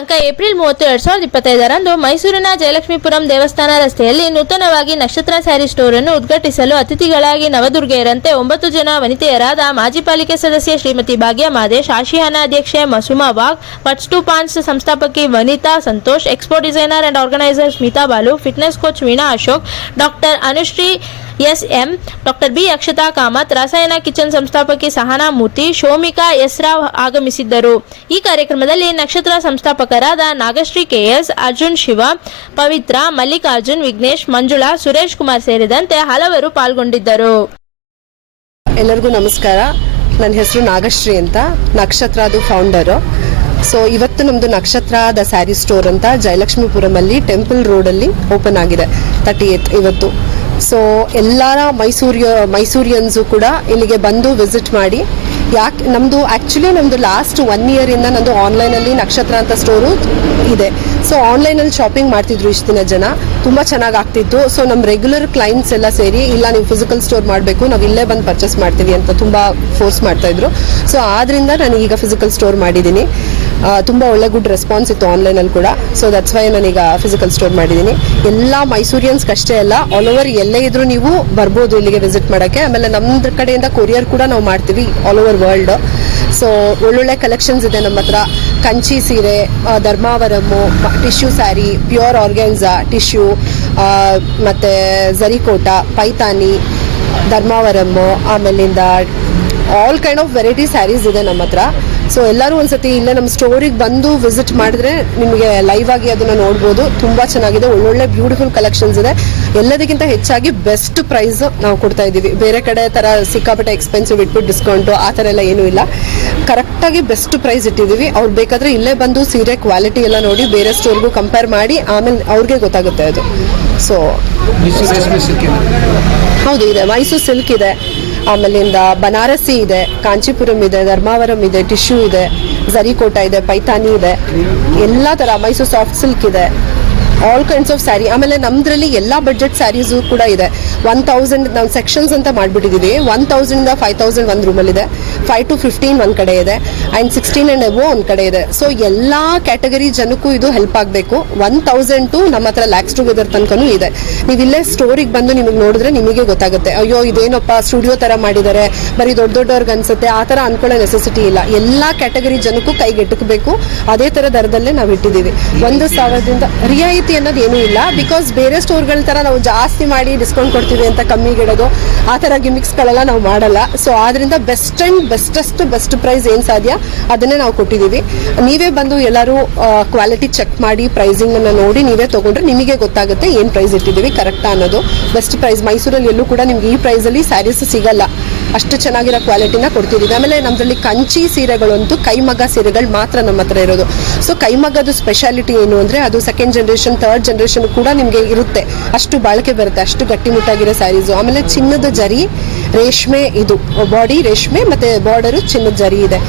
ದಿನಾಂಕ ಏಪ್ರಿಲ್ ಮೂವತ್ತು, ಎರಡ್ ಸಾವಿರದ ಇಪ್ಪತ್ತೈದರಂದು ಮೈಸೂರಿನ ಜಯಲಕ್ಷ್ಮೀಪುರಂ ದೇವಸ್ಥಾನ ರಸ್ತೆಯಲ್ಲಿ ನೂತನವಾಗಿ ನಕ್ಷತ್ರ ಸ್ಯಾರಿ ಸ್ಟೋರ್ ಅನ್ನು ಉದ್ಘಾಟಿಸಲು ಅತಿಥಿಗಳಾಗಿ ನವದುರ್ಗೆಯರಂತೆ ಒಂಬತ್ತು ಜನ ವನಿತೆಯರಾದ ಮಾಜಿ ಪಾಲಿಕೆ ಸದಸ್ಯೆ ಶ್ರೀಮತಿ ಭಾಗ್ಯ ಮಾದೇಶ್, ಆಶಿಯಾನ ಅಧ್ಯಕ್ಷೆ Masuma Wag, pots to pans ಸಂಸ್ಥಾಪಕಿ Vanitha Santosh, expo designer and organiser Smitha Balu, fitness coach Veena Ashok, doctor Anushree S M doctor B Akshatha Kamath Rasayana kitchen ಸಂಸ್ಥಾಪಕಿ Sahana Murthy, Shomika S Rao ಆಗಮಿಸಿದ್ದರು. ಈ ಕಾರ್ಯಕ್ರಮದಲ್ಲಿ ನಕ್ಷತ್ರ ಸಂಸ್ಥಾಪಕರಾದ ನಾಗಶ್ರೀ ಕೆಎಸ್, ಅರ್ಜುನ್ ಶಿವ, ಪವಿತ್ರ, ಮಲ್ಲಿಕಾರ್ಜುನ್, ವಿಘ್ನೇಶ್, ಮಂಜುಳಾ, ಸುರೇಶ್ ಕುಮಾರ್ ಸೇರಿದಂತೆ ಹಲವರು ಪಾಲ್ಗೊಂಡಿದ್ದರು. ಎಲ್ಲರಿಗೂ ನಮಸ್ಕಾರ. ನನ್ನ ಹೆಸರು ನಾಗಶ್ರೀ ಅಂತ, ನಕ್ಷತ್ರದು ಫೌಂಡರು ಸೊ ಇವತ್ತು ನಮ್ಮದು ನಕ್ಷತ್ರದ ಸ್ಯಾರಿ ಸ್ಟೋರ್ ಅಂತ ಜಯಲಕ್ಷ್ಮೀಪುರಮಲ್ಲಿ ಟೆಂಪಲ್ ರೋಡಲ್ಲಿ ಓಪನ್ ಆಗಿದೆ. ತರ್ಟಿ ಏತ್ ಇವತ್ತು. ಸೊ ಎಲ್ಲರ ಮೈಸೂರಿಯ, ಮೈಸೂರಿಯನ್ಸು ಕೂಡ ಇಲ್ಲಿಗೆ ಬಂದು ವಿಸಿಟ್ ಮಾಡಿ. ಯಾಕೆ ನಮ್ಮದು ಆ್ಯಕ್ಚುಲಿ ನಮ್ಮದು ಲಾಸ್ಟ್ ಒನ್ ಇಯರಿಂದ ನಂದು ಆನ್ಲೈನಲ್ಲಿ ನಕ್ಷತ್ರ ಅಂತ ಸ್ಟೋರು ಇದೆ. ಸೊ ಆನ್ಲೈನಲ್ಲಿ ಶಾಪಿಂಗ್ ಮಾಡ್ತಿದ್ರು ಇಷ್ಟು ದಿನ ಜನ. ತುಂಬ ಚೆನ್ನಾಗಿ ಆಗ್ತಿತ್ತು ಸೊ ನಮ್ಮ ರೆಗ್ಯುಲರ್ ಕ್ಲೈಂಟ್ಸ್ ಎಲ್ಲ ಸೇರಿ, ಇಲ್ಲ ನೀವು ಫಿಸಿಕಲ್ ಸ್ಟೋರ್ ಮಾಡಬೇಕು, ನಾವು ಇಲ್ಲೇ ಬಂದು ಪರ್ಚೇಸ್ ಮಾಡ್ತೀವಿ ಅಂತ ತುಂಬ ಫೋರ್ಸ್ ಮಾಡ್ತಾಯಿದ್ರು ಸೊ ಆದ್ದರಿಂದ ನಾನು ಈಗ ಫಿಸಿಕಲ್ ಸ್ಟೋರ್ ಮಾಡಿದ್ದೀನಿ. ತುಂಬ ಒಳ್ಳೆ ಗುಡ್ ರೆಸ್ಪಾನ್ಸ್ ಇತ್ತು ಆನ್ಲೈನಲ್ಲಿ ಕೂಡ. ಸೊ ದಟ್ಸ್ ವೈ ನಾನೀಗ ಫಿಸಿಕಲ್ ಸ್ಟೋರ್ ಮಾಡಿದ್ದೀನಿ. ಎಲ್ಲ ಮೈಸೂರಿಯನ್ಸ್ಗೆ ಅಷ್ಟೇ ಅಲ್ಲ ಆಲ್ ಓವರ್ ಎಲ್ಲೇ ಇದ್ರೂ ನೀವು ಬರ್ಬೋದು ಇಲ್ಲಿಗೆ ವಿಸಿಟ್ ಮಾಡೋಕ್ಕೆ. ಆಮೇಲೆ ನಮ್ಮ ಕಡೆಯಿಂದ ಕೊರಿಯರ್ ಕೂಡ ನಾವು ಮಾಡ್ತೀವಿ ಆಲ್ ಓವರ್ ವರ್ಲ್ಡ್ ಸೊ ಒಳ್ಳೊಳ್ಳೆ ಕಲೆಕ್ಷನ್ಸ್ ಇದೆ ನಮ್ಮ ಹತ್ರ. ಕಂಚಿ ಸೀರೆ Dharmavaram tissue sari pure organza tissue ಮತ್ತು ಝರಿಕೋಟ ಪೈತಾನಿ ಧರ್ಮಾವರಮ್ಮು, ಆಮೇಲಿಂದ all kind of variety saris ಇದೆ ನಮ್ಮ ಹತ್ರ. ಸೊ ಎಲ್ಲರೂ ಒಂದ್ಸತಿ ಇಲ್ಲೇ ನಮ್ಮ ಸ್ಟೋರಿಗೆ ಬಂದು ವಿಸಿಟ್ ಮಾಡಿದ್ರೆ ನಿಮಗೆ ಲೈವ್ ಆಗಿ ಅದನ್ನ ನೋಡ್ಬೋದು. ತುಂಬಾ ಚೆನ್ನಾಗಿದೆ. ಒಳ್ಳೊಳ್ಳೆ ಬ್ಯೂಟಿಫುಲ್ ಕಲೆಕ್ಷನ್ಸ್ ಇದೆ. ಎಲ್ಲದಕ್ಕಿಂತ ಹೆಚ್ಚಾಗಿ ಬೆಸ್ಟ್ ಪ್ರೈಸ್ ನಾವು ಕೊಡ್ತಾ ಇದ್ದೀವಿ. ಬೇರೆ ಕಡೆ ತರ ಸಿಕ್ಕಾಪಟ್ಟೆ ಎಕ್ಸ್ಪೆನ್ಸಿವ್ ಇಟ್ಬಿಟ್ಟು ಡಿಸ್ಕೌಂಟು ಆ ಥರ ಎಲ್ಲ ಏನೂ ಇಲ್ಲ. ಕರೆಕ್ಟಾಗಿ ಬೆಸ್ಟ್ ಪ್ರೈಸ್ ಇಟ್ಟಿದ್ದೀವಿ. ಅವ್ರು ಬೇಕಾದ್ರೆ ಇಲ್ಲೇ ಬಂದು ಸೀರೆ ಕ್ವಾಲಿಟಿ ಎಲ್ಲ ನೋಡಿ ಬೇರೆ ಸ್ಟೋರ್ಗೂ ಕಂಪೇರ್ ಮಾಡಿ ಆಮೇಲೆ ಅವ್ರಿಗೆ ಗೊತ್ತಾಗುತ್ತೆ ಅದು. ಸೊ ಹೌದು ಇದೆ. ಮೈಸೂರು ಸಿಲ್ಕ್ ಇದೆ. ಆಮೇಲಿಂದ ಬನಾರಸಿ ಇದೆ, ಕಾಂಚೀಪುರಂ ಇದೆ, ಧರ್ಮಾವರಂ ಇದೆ, ಟಿಶ್ಯೂ ಇದೆ, ಜರಿಕೋಟ ಇದೆ ಪೈತಾನಿ ಇದೆ. ಎಲ್ಲ ಥರ ಮೈಸೂರು ಸಾಫ್ಟ್ ಸಿಲ್ಕ್ ಇದೆ. ಆಲ್ ಕೈಂಡ್ಸ್ ಆಫ್ ಸ್ಯಾರಿ ಆಮೇಲೆ ನಮ್ದ್ರಲ್ಲಿ ಎಲ್ಲ ಬಜೆಟ್ ಸ್ಯಾರೀಸು ಕೂಡ ಇದೆ. ಒನ್ ತೌಸಂಡ್ ನಾವು ಸೆಕ್ಷನ್ಸ್ ಅಂತ ಮಾಡಿಬಿಟ್ಟಿದ್ದೀವಿ ಒನ್ ತೌಸಂಡ್ ಫೈವ್ ತೌಸಂಡ್ ಒಂದು ರೂಮಲ್ಲಿದೆ ಫೈವ್ ಟು ಫಿಫ್ಟೀನ್ ಒಂದು ಕಡೆ ಇದೆ. ಆ್ಯಂಡ್ ಸಿಕ್ಸ್ಟೀನ್ ಆ್ಯಂಡ್ ಎಬೋ ಒಂದು ಕಡೆ ಇದೆ. ಸೊ ಎಲ್ಲ ಕ್ಯಾಟಗರಿ ಜನಕ್ಕೂ ಇದು ಹೆಲ್ಪ್ ಆಗಬೇಕು. ಒನ್ ತೌಸಂಡ್ ಟು ನಮ್ಮ ಹತ್ರ ಲ್ಯಾಕ್ಸ್ ಟುಗೆದರ್ ತನಕನೂ ಇದೆ. ನೀವು ಇಲ್ಲೇ ಸ್ಟೋರಿಗೆ ಬಂದು ನಿಮಗೆ ನೋಡಿದ್ರೆ ನಿಮಗೆ ಗೊತ್ತಾಗುತ್ತೆ. ಅಯ್ಯೋ, ಇದೇನಪ್ಪ ಸ್ಟುಡಿಯೋ ಥರ ಮಾಡಿದ್ದಾರೆ ಬರೀ ದೊಡ್ಡ ದೊಡ್ಡವ್ರಿಗೆ ಅನ್ಸುತ್ತೆ. ಆ ಥರ ಅನ್ಕೊಳ್ಳೋ ನೆಸೆಸಿಟಿ ಇಲ್ಲ. ಎಲ್ಲ ಕ್ಯಾಟಗರಿ ಜನಕ್ಕೂ ಕೈಗೆ ಎಟಕಬೇಕು ಅದೇ ಥರ ದರದಲ್ಲೇ ನಾವು ಇಟ್ಟಿದ್ದೀವಿ ಒಂದು ಸಾವಿರದಿಂದ, ರಿಯಾಯಿತಿ ಅನ್ನೋದು ಏನೂ ಇಲ್ಲ. ಬಿಕಾಸ್ ಬೇರೆ ಸ್ಟೋರ್ಗಳ ಥರ ನಾವು ಜಾಸ್ತಿ ಮಾಡಿ ಡಿಸ್ಕೌಂಟ್ ಕೊಡ್ತೀವಿ ಅಂತ ಕಮ್ಮಿಗೆ ಇಡೋದು ಆ ಥರ ಗಿಮಿಕ್ಸ್ಗಳೆಲ್ಲ ನಾವು ಮಾಡಲ್ಲ. ಸೊ ಆದ್ರಿಂದ best and bestest best price ಏನು ಸಾಧ್ಯ? ಅದನ್ನೇ ನಾವು ಕೊಟ್ಟಿದ್ದೀವಿ. ನೀವೇ ಬಂದು ಎಲ್ಲರೂ ಕ್ವಾಲಿಟಿ ಚೆಕ್ ಮಾಡಿ ಪ್ರೈಸಿಂಗ್ ಅನ್ನ ನೋಡಿ ನೀವೇ ತಗೊಂಡ್ರೆ ನಿಮಗೆ ಗೊತ್ತಾಗುತ್ತೆ ಏನು ಪ್ರೈಸ್ ಇಟ್ಟಿದ್ದೀವಿ ಕರೆಕ್ಟಾ ಅನ್ನೋದು. ಬೆಸ್ಟ್ ಪ್ರೈಸ್ ಮೈಸೂರಲ್ಲಿ ಎಲ್ಲೂ ಕೂಡ ನಿಮ್ಗೆ ಈ ಪ್ರೈಸಲ್ಲಿ ಸ್ಯಾರೀಸ್ ಸಿಗಲ್ಲ. ಅಷ್ಟು ಚೆನ್ನಾಗಿರೋ ಕ್ವಾಲಿಟಿನ ಕೊಡ್ತಿದ್ದೀವಿ. ಆಮೇಲೆ ನಮ್ಮದ್ರಲ್ಲಿ ಕಂಚಿ ಸೀರೆಗಳಂತೂ ಕೈಮಗ್ಗ ಸೀರೆಗಳು ಮಾತ್ರ ನಮ್ಮ ಹತ್ರ ಇರೋದು. ಸೊ ಕೈಮಗ್ಗದು ಸ್ಪೆಷಾಲಿಟಿ ಏನು ಅಂದರೆ ಅದು ಸೆಕೆಂಡ್ ಜನ್ರೇಷನ್ ಥರ್ಡ್ ಜನ್ರೇಷನ್ ಕೂಡ ನಿಮಗೆ ಇರುತ್ತೆ. ಅಷ್ಟು ಬಾಳಿಕೆ ಬರುತ್ತೆ, ಅಷ್ಟು ಗಟ್ಟಿಮುಟ್ಟಾಗಿರೋ ಸ್ಯಾರೀಸು ಆಮೇಲೆ ಚಿನ್ನದ ಜರಿ, ರೇಷ್ಮೆ ಇದು. ಬಾಡಿ ರೇಷ್ಮೆ ಮತ್ತು ಬಾರ್ಡರು ಚಿನ್ನದ ಜರಿ ಇದೆ.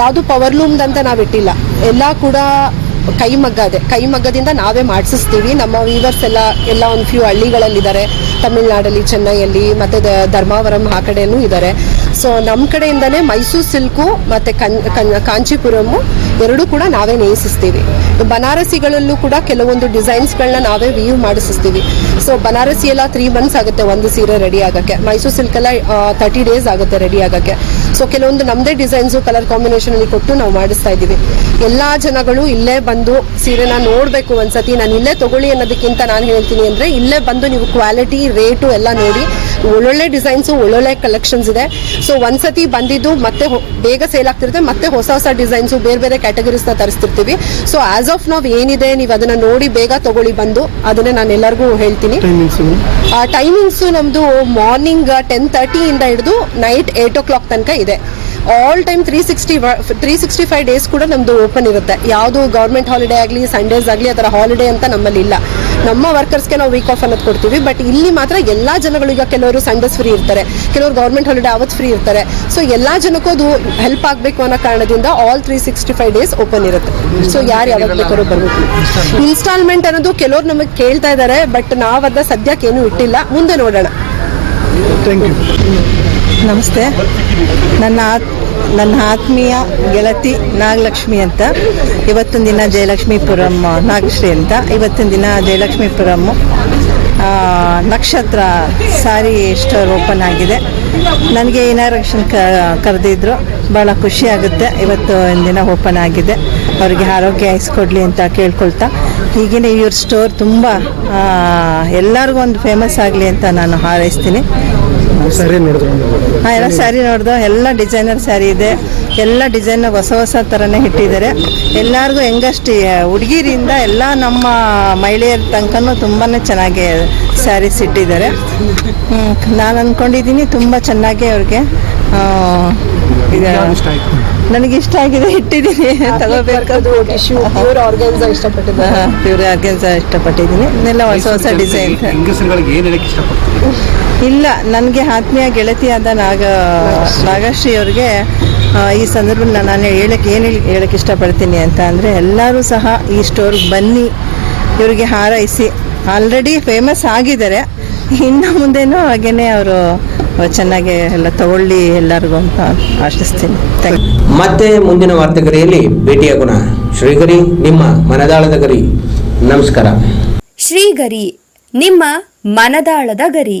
ಯಾವುದು ಪವರ್ ಲೂಮ್ದು ಅಂತ ನಾವು ಇಟ್ಟಿಲ್ಲ. ಎಲ್ಲ ಕೂಡ ಕೈಮಗ್ಗ ಅದೇ ಕೈಮಗ್ಗದಿಂದ ನಾವೇ ಮಾಡಿಸ್ತೀವಿ ನಮ್ಮ ವೀವರ್ಸ್ ಎಲ್ಲ ಎಲ್ಲ ಒಂದು ಫ್ಯೂ ಹಳ್ಳಿಗಳಲ್ಲಿದ್ದಾರೆ. ತಮಿಳ್ನಾಡಲ್ಲಿ, ಚೆನ್ನೈಯಲ್ಲಿ, ಮತ್ತು ಧರ್ಮಾವರಂ ಆ ಕಡೆಯೂ ಇದ್ದಾರೆ. ಸೊ ನಮ್ಮ ಕಡೆಯಿಂದನೇ ಮೈಸೂರು ಸಿಲ್ಕು ಮತ್ತು ಕನ್ ಕಾಂಚೀಪುರಮು ಎರಡೂ ಕೂಡ ನಾವೇ ನೇಯಿಸಿಸ್ತೀವಿ. ಬನಾರಸಿಗಳಲ್ಲೂ ಕೂಡ ಕೆಲವೊಂದು ಡಿಸೈನ್ಸ್ಗಳನ್ನ ನಾವೇ ವೀವ್ ಮಾಡಿಸ್ತೀವಿ ಸೊ ಬನಾರಸಿ ಎಲ್ಲ ತ್ರೀ ಮಂತ್ಸ್ ಆಗುತ್ತೆ ಒಂದು ಸೀರೆ ರೆಡಿ ಆಗೋಕ್ಕೆ. ಮೈಸೂರು ಸಿಲ್ಕೆಲ್ಲ ತರ್ಟಿ ಡೇಸ್ ಆಗುತ್ತೆ ರೆಡಿ ಆಗೋಕ್ಕೆ. ಸೊ ಕೆಲವೊಂದು ನಮ್ದೇ ಡಿಸೈನ್ಸು ಕಲರ್ ಕಾಂಬಿನೇಷನ್ ಅಲ್ಲಿ ಕೊಟ್ಟು ನಾವು ಮಾಡಿಸ್ತಾ ಇದ್ದೀವಿ. ಎಲ್ಲಾ ಜನಗಳು ಇಲ್ಲೇ ಬಂದು ಸೀರೆನ ನೋಡ್ಬೇಕು ಒಂದ್ಸತಿ ನಾನು ಇಲ್ಲೇ ತಗೊಳ್ಳಿ ಅನ್ನೋದಕ್ಕಿಂತ ನಾನು ಹೇಳ್ತೀನಿ ಅಂದ್ರೆ ಇಲ್ಲೇ ಬಂದು ನೀವು ಕ್ವಾಲಿಟಿ ರೇಟು ಎಲ್ಲ ನೋಡಿ ಒಳ್ಳೊಳ್ಳೆ ಡಿಸೈನ್ಸು ಒಳ್ಳೊಳ್ಳೆ ಕಲೆಕ್ಷನ್ಸ್ ಇದೆ. ಸೊ ಒಂದ್ಸತಿ ಬಂದಿದ್ದು ಮತ್ತೆ ಬೇಗ ಸೇಲ್ ಆಗ್ತಿರುತ್ತೆ ಮತ್ತೆ ಹೊಸ ಹೊಸ ಡಿಸೈನ್ಸು ಬೇರೆ ಬೇರೆ ಕ್ಯಾಟಗರೀಸ್ನ ತರಿಸ್ತಿರ್ತೀವಿ. ಸೊ ಆಸ್ ಆಫ್ ನಾವು ಏನಿದೆ ನೀವು ಅದನ್ನ ನೋಡಿ ಬೇಗ ತಗೊಳ್ಳಿ ಬಂದು ಅದನ್ನೇ ನಾನು ಎಲ್ಲರಿಗೂ ಹೇಳ್ತೀನಿ. ಟೈಮಿಂಗ್ಸ್ ನಮ್ದು ಮಾರ್ನಿಂಗ್ ಟೆನ್ ತರ್ಟಿಯಿಂದ ಹಿಡಿದು ನೈಟ್ ಏಟ್ ಓ ಕ್ಲಾಕ್ ತನಕ ಇದೆ. All time three sixty three sixty five days ಕೂಡ ನಮ್ಮದು ಓಪನ್ ಇರುತ್ತೆ. ಯಾವುದು ಗೌರ್ಮೆಂಟ್ ಹಾಲಿಡೇ ಆಗಲಿ ಸಂಡೇಸ್ ಆಗಲಿ, ಆ ಥರ ಹಾಲಿಡೇ ಅಂತ ನಮ್ಮಲ್ಲಿ ಇಲ್ಲ. ನಮ್ಮ ವರ್ಕರ್ಸ್ಗೆ ನಾವು ವೀಕ್ ಆಫ್ ಅನ್ನೋದು ಕೊಡ್ತೀವಿ. ಬಟ್ ಇಲ್ಲಿ ಮಾತ್ರ ಎಲ್ಲ ಜನಗಳು ಈಗ ಕೆಲವರು ಸಂಡೇಸ್ ಫ್ರೀ ಇರ್ತಾರೆ. ಕೆಲವರು ಗೌರ್ಮೆಂಟ್ ಹಾಲಿಡೇ ಅವತ್ತು ಫ್ರೀ ಇರ್ತಾರೆ. ಸೊ ಎಲ್ಲ ಜನಕ್ಕೂ ಅದು ಹೆಲ್ಪ್ ಆಗಬೇಕು ಅನ್ನೋ ಕಾರಣದಿಂದ all three sixty five days open ಇರುತ್ತೆ. ಸೊ ಯಾರು ಯಾವಾಗ ಬೇಕಾದ್ರೂ ಬರ್ಬೇಕು ಇನ್ಸ್ಟಾಲ್ಮೆಂಟ್ ಅನ್ನೋದು ಕೆಲವರು ನಮಗೆ ಕೇಳ್ತಾ ಇದ್ದಾರೆ ಬಟ್ ನಾವು ಸದ್ಯಕ್ಕೆ ಏನು ಇಟ್ಟಿಲ್ಲ. ಮುಂದೆ ನೋಡೋಣ. ನಮಸ್ತೆ. ನನ್ನ ಆತ್ ನನ್ನ ಆತ್ಮೀಯ ಗೆಳತಿ ನಾಗಲಕ್ಷ್ಮಿ ಅಂತ. ಇವತ್ತಿನ ದಿನ ಜಯಲಕ್ಷ್ಮೀಪುರಂ, ನಾಗಶ್ರೀ ಅಂತ. ಇವತ್ತಿನ ದಿನ ಜಯಲಕ್ಷ್ಮೀಪುರಂ ನಕ್ಷತ್ರ ಸಾರಿ ಸ್ಟೋರ್ ಓಪನ್ ಆಗಿದೆ. ನನಗೆ ಇನಾಗ್ರೇಷನ್ ಕ, ಕರೆದಿದ್ರು. ಭಾಳ ಖುಷಿ ಆಗುತ್ತೆ. ಇವತ್ತು ದಿನ ಓಪನ್ ಆಗಿದೆ. ಅವರಿಗೆ ಆರೋಗ್ಯ ಐಸ್ಕೊಡ್ಲಿ ಅಂತ ಕೇಳ್ಕೊಳ್ತಾ. ಈಗಿನ ಇವ್ರ ಸ್ಟೋರ್ ತುಂಬ ಎಲ್ಲರಿಗೂ ಒಂದು ಫೇಮಸ್ ಆಗಲಿ ಅಂತ ನಾನು ಹಾರೈಸ್ತೀನಿ. ಹಾಂ ಎಲ್ಲ ಸ್ಯಾರಿ ನೋಡ್ದು ಎಲ್ಲ ಡಿಸೈನರ್ ಸ್ಯಾರಿ ಇದೆ. ಎಲ್ಲ ಡಿಸೈನ್ ಹೊಸ ಹೊಸ ಥರನೇ ಇಟ್ಟಿದ್ದಾರೆ. ಎಲ್ಲರಿಗೂ ಹೆಂಗಷ್ಟು ಹುಡುಗಿರಿಂದ ಎಲ್ಲ ನಮ್ಮ ಮಹಿಳೆಯರ ತನಕನೂ ತುಂಬಾ ಚೆನ್ನಾಗಿ ಸ್ಯಾರೀಸ್ ಇಟ್ಟಿದ್ದಾರೆ. ನಾನು ಅಂದ್ಕೊಂಡಿದ್ದೀನಿ ತುಂಬ ಚೆನ್ನಾಗಿ ಅವ್ರಿಗೆ ನನಗೆ ಇಷ್ಟ ಆಗಿದೆ ಇಟ್ಟಿದ್ದೀನಿ. ತಗೋಬೇಕಾದ್ರು ಟಿಶ್ಯೂ ಪ್ಯೂರ್ ಆರ್ಗನ್ಸ ಇಷ್ಟಪಟ್ಟಿದ್ದಾರೆ? ಪ್ಯೂರ್ ಆರ್ಗೆನ್ಸ ಇಷ್ಟಪಟ್ಟಿದ್ದೀನಿ. ಎಲ್ಲ ಹೊಸ ಹೊಸ ಡಿಸೈನ್ ಹೆಂಗಸರುಗಳಿಗೆ ಏನು ಹೇಳಕ್ಕೆ ಇಷ್ಟಪಡ್ತೀನಿ ಇಲ್ಲ ನನಗೆ ಆತ್ಮೀಯ ಗೆಳತಿಯಾದ ನಾಗ ನಾಗಶ್ರೀ ಅವ್ರಿಗೆ ಈ ಸಂದರ್ಭದಲ್ಲಿ ನಾನು ಹೇಳಕ್ಕೆ ಏನು ಹೇಳಕ್ಕೆ ಇಷ್ಟಪಡ್ತೀನಿ ಅಂತ ಅಂದರೆ ಎಲ್ಲರೂ ಸಹ ಈ ಸ್ಟೋರ್ಗೆ ಬನ್ನಿ ಇವರಿಗೆ ಹಾರೈಸಿ. ಆಲ್ರೆಡಿ ಫೇಮಸ್ ಆಗಿದ್ದಾರೆ. ಇನ್ನು ಮುಂದೆನೂ ಹಾಗೇನೆ ಅವರು ಚೆನ್ನಾಗಿ ಎಲ್ಲ ತಗೊಳ್ಳಿ ಎಲ್ಲರಿಗೂ ಅಂತ ಆಶಿಸ್ತೀನಿ. ಥ್ಯಾಂಕ್ ಯು ಮತ್ತೆ ಮುಂದಿನ ವಾರ್ತೆಗರಿಯಲ್ಲಿ ಭೇಟಿಯಾಗೋಣ ಶ್ರೀಗರಿ ನಿಮ್ಮ ಮನದಾಳದ ಗರಿ. ನಮಸ್ಕಾರ. ಶ್ರೀಗರಿ ನಿಮ್ಮ ಮನದಾಳದ ಗರಿ.